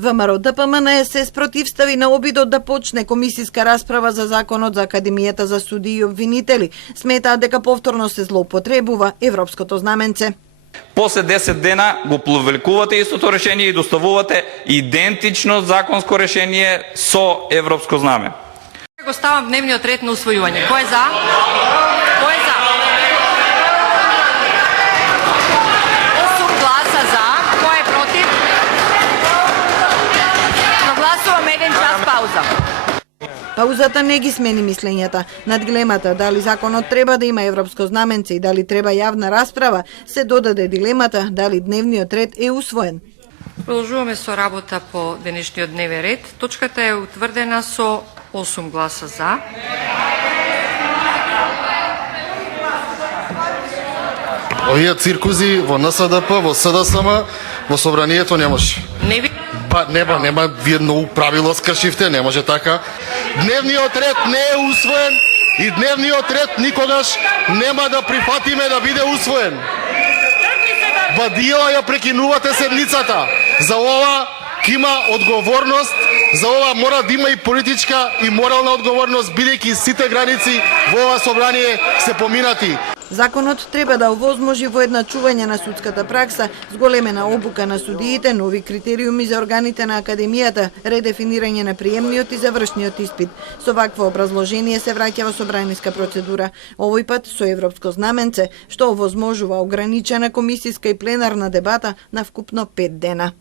ВМРО ДПМН се спротивстави на обидот да почне комисиска расправа за законот за Академијата за судии и обвинители. Сметаат дека повторно се злоупотребува европското знаменце. После 10 дена го повлекувате истото решение и доставувате идентично законско решение со европско знаме. Го ставам дневниот ред на усвојување. Кој е за? Кој е за? 8 гласа за. Кој е против? Прогласуваме 1 час пауза. Паузата не ги смени мислењата. Над дилемата дали законот треба да има европско знаменце и дали треба јавна расправа, се додаде дилемата дали дневниот ред е усвоен. Продолжуваме со работа по денешниот дневен ред. Точката е утврдена со 8 гласа за. Овие циркузи во НСДП, во СДСМ, во собранието не може. Нема, вие многу правило скршивте, не може така. Дневниот ред не е усвоен и дневниот ред никогаш нема да прифатиме да биде усвоен. Вадио ја прекинувате седницата. За ова има одговорност, за ова мора да има и политичка и морална одговорност, бидејќи сите граници во ова собрание се поминати. Законот треба да овозможи воедначување на судската пракса, зголемена обука на судиите, нови критериуми за органите на Академијата, редефинирање на приемниот и завршниот испит. Со вакво образложение се враќа во собраниска процедура, овој пат со европско знаменце, што овозможува ограничена комисиска и пленарна дебата на вкупно 5 дена.